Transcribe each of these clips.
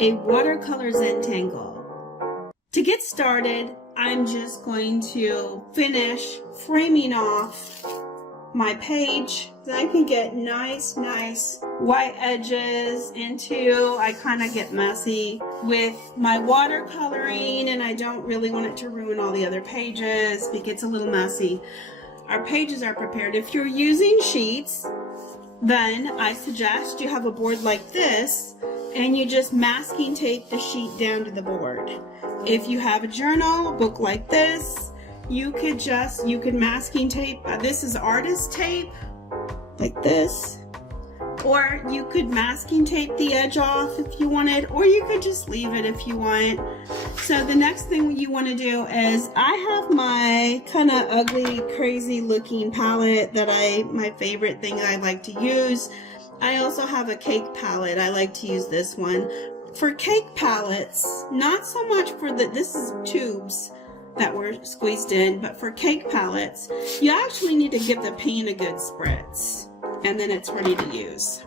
a watercolor Zentangle. To get started, I'm just going to finish framing off my page so I can get nice white edges into. I kind of get messy with my watercoloring and I don't really want it to ruin all the other pages. It gets a little messy. Our pages are prepared. If you're using sheets, then I suggest you have a board like this and you just masking tape the sheet down to the board. If you have a journal book like this, you could masking tape, this is artist tape, like this, or you could masking tape the edge off if you wanted, or you could just leave it if you want. So the next thing you want to do is, I have my kind of ugly, crazy looking palette that my favorite thing I like to use. I also have a cake palette. I like to use this one. For cake palettes, not so much for this is tubes that were squeezed in, but for cake palettes, you actually need to give the paint a good spritz, and then it's ready to use.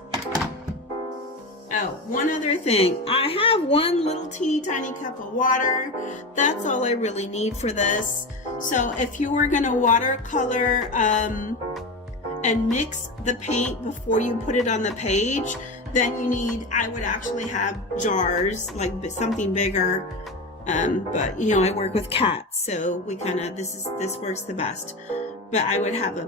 Oh, one other thing. I have one little teeny tiny cup of water. That's all I really need for this. So if you were gonna watercolor and mix the paint before you put it on the page, then I would actually have jars, like something bigger. But you know, I work with cats, so we this works the best. But I would have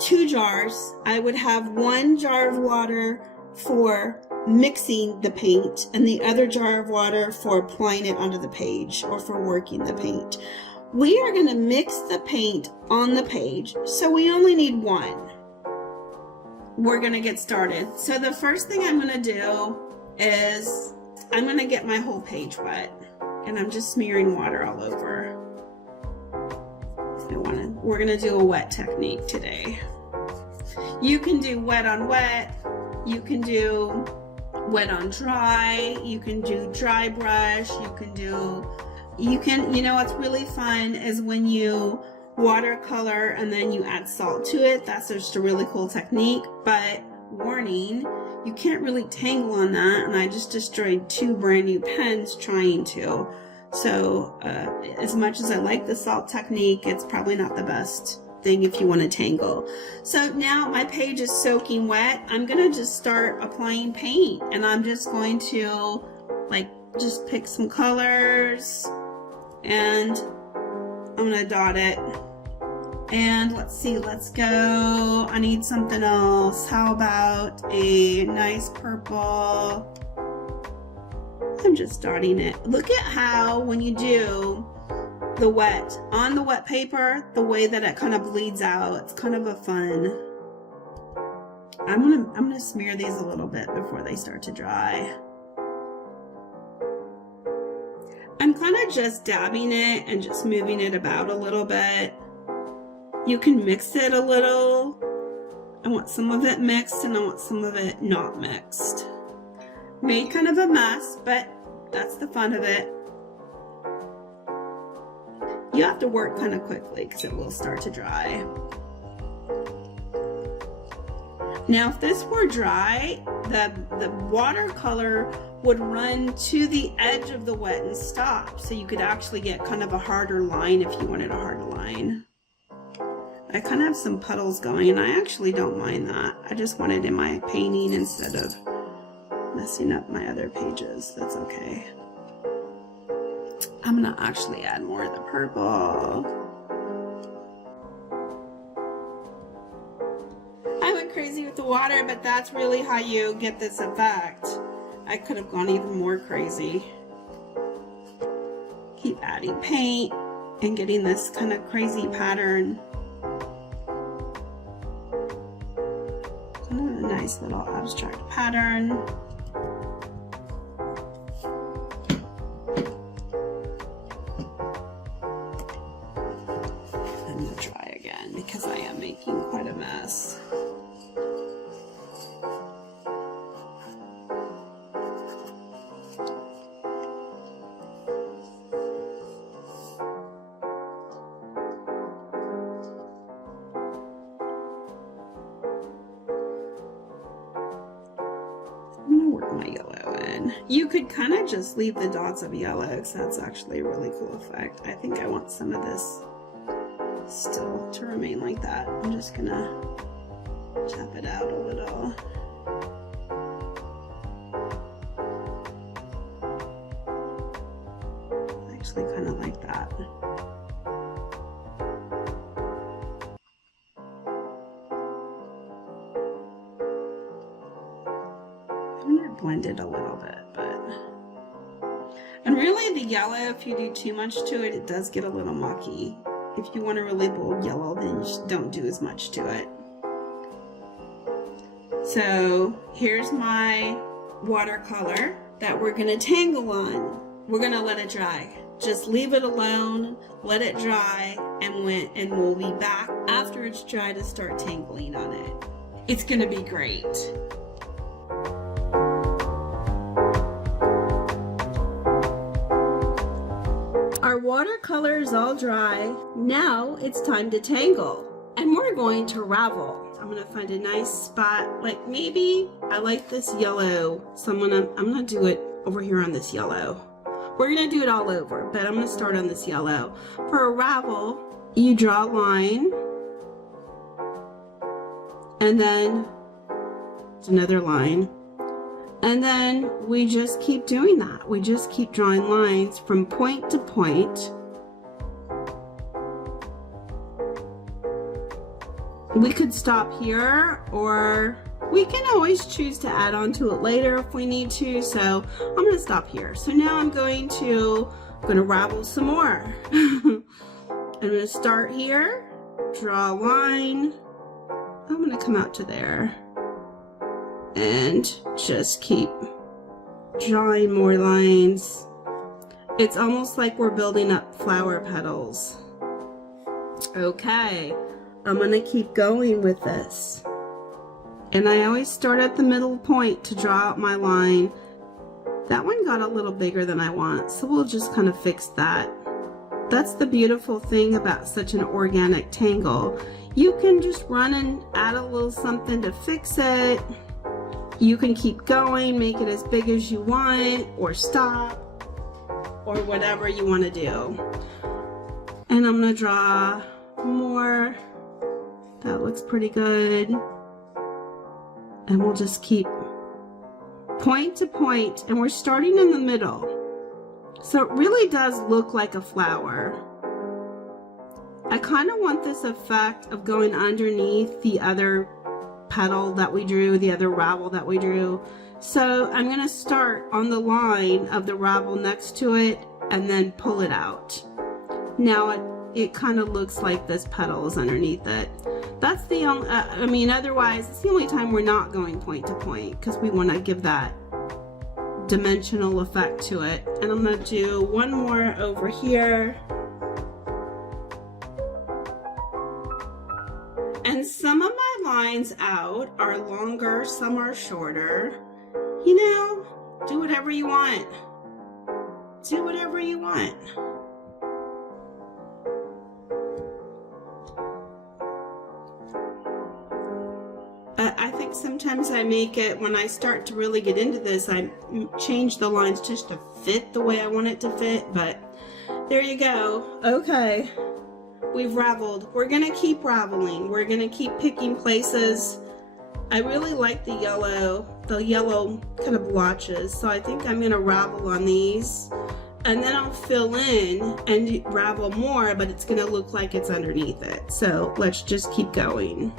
2 jars. I would have 1 jar of water for mixing the paint and the other jar of water for applying it onto the page or for working the paint. We are going to mix the paint on the page, so we only need 1. We're going to get started. So the first thing I'm going to do is I'm going to get my whole page wet, and I'm just smearing water all over. We're going to do a wet technique today. You can do wet on wet, you can do wet on dry, you can do dry brush, you know what's really fun is when you watercolor and then you add salt to it. That's just a really cool technique, but warning, you can't really tangle on that, and I just destroyed 2 brand new pens trying to. So as much as I like the salt technique, it's probably not the best thing if you want to tangle. So now my page is soaking wet. I'm gonna just start applying paint, and I'm just going to just pick some colors and I'm gonna dot it. And let's see, let's go. I need something else. How about a nice purple? I'm just dotting it. Look at how when you do the wet on the wet paper, the way that it kind of bleeds out. It's kind of a fun. I'm gonna smear these a little bit before they start to dry. I'm kind of just dabbing it and just moving it about a little bit. You can mix it a little. I want some of it mixed and I want some of it not mixed. Made kind of a mess, but that's the fun of it. You have to work kind of quickly because it will start to dry. Now, if this were dry, the watercolor would run to the edge of the wet and stop, so you could actually get kind of a harder line if you wanted a harder line. I kind of have some puddles going, and I actually don't mind that. I just want it in my painting instead of messing up my other pages. That's okay. I'm gonna actually add more of the purple. I went crazy with the water, but that's really how you get this effect. I could have gone even more crazy. Keep adding paint and getting this kind of crazy pattern. Kind of a nice little abstract pattern. I'm going to try again because I am making quite a mess. I'm going to work my yellow in. fun. You could kind of just leave the dots of yellow because that's actually a really cool effect. I think I want some of this still to remain like that. I'm just gonna tap it out a little. I actually kind of like that. I'm gonna blend it a little bit, and really the yellow, if you do too much to it, it does get a little mucky. If you want a really bold yellow, then you just don't do as much to it. So here's my watercolor that we're gonna tangle on. We're gonna let it dry. Just leave it alone, let it dry, and we'll be back after it's dry to start tangling on it. It's gonna be great. Our watercolor is all dry. Now it's time to tangle, and we're going to ravel. I'm gonna find a nice spot, like maybe I like this yellow, so I'm gonna do it over here on this yellow. We're gonna do it all over, but I'm gonna start on this yellow. For a ravel, you draw a line, and then it's another line. And then we just keep doing that. We just keep drawing lines from point to point. We could stop here, or we can always choose to add on to it later if we need to. So I'm gonna stop here. So now I'm gonna ravel some more. I'm gonna start here, draw a line. I'm gonna come out to there. And just keep drawing more lines. It's almost like we're building up flower petals. Okay, I'm gonna keep going with this. And I always start at the middle point to draw out my line. That one got a little bigger than I want, so we'll just kind of fix that. That's the beautiful thing about such an organic tangle. You can just run and add a little something to fix it. You can keep going, make it as big as you want, or stop, or whatever you want to do. And I'm gonna draw more. That looks pretty good. And we'll just keep point to point, and we're starting in the middle. So it really does look like a flower. I kind of want this effect of going underneath the other petal that we drew, the other ravel that we drew. So I'm going to start on the line of the ravel next to it and then pull it out. Now it kind of looks like this petal is underneath it. That's the only, otherwise it's the only time we're not going point to point, because we want to give that dimensional effect to it. And I'm going to do one more over here. And some of my lines out are longer, some are shorter. You know, do whatever you want. Do whatever you want. I think sometimes I make it, when I start to really get into this, I change the lines just to fit the way I want it to fit, but there you go. Okay. We've raveled. We're gonna keep raveling. We're gonna keep picking places. I really like the yellow kind of blotches, so I think I'm gonna ravel on these, and then I'll fill in and ravel more, but it's gonna look like it's underneath it. So let's just keep going.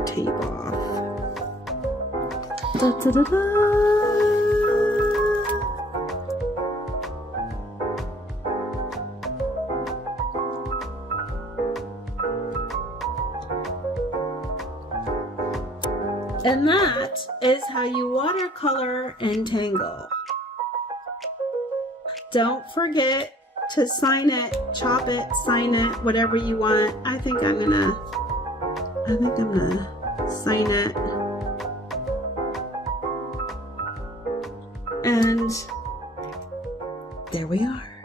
water tape off. Da, da, da, da. And that is how you watercolor and tangle. Don't forget to sign it, chop it, sign it, whatever you want. I think I'm gonna sign it. And there we are.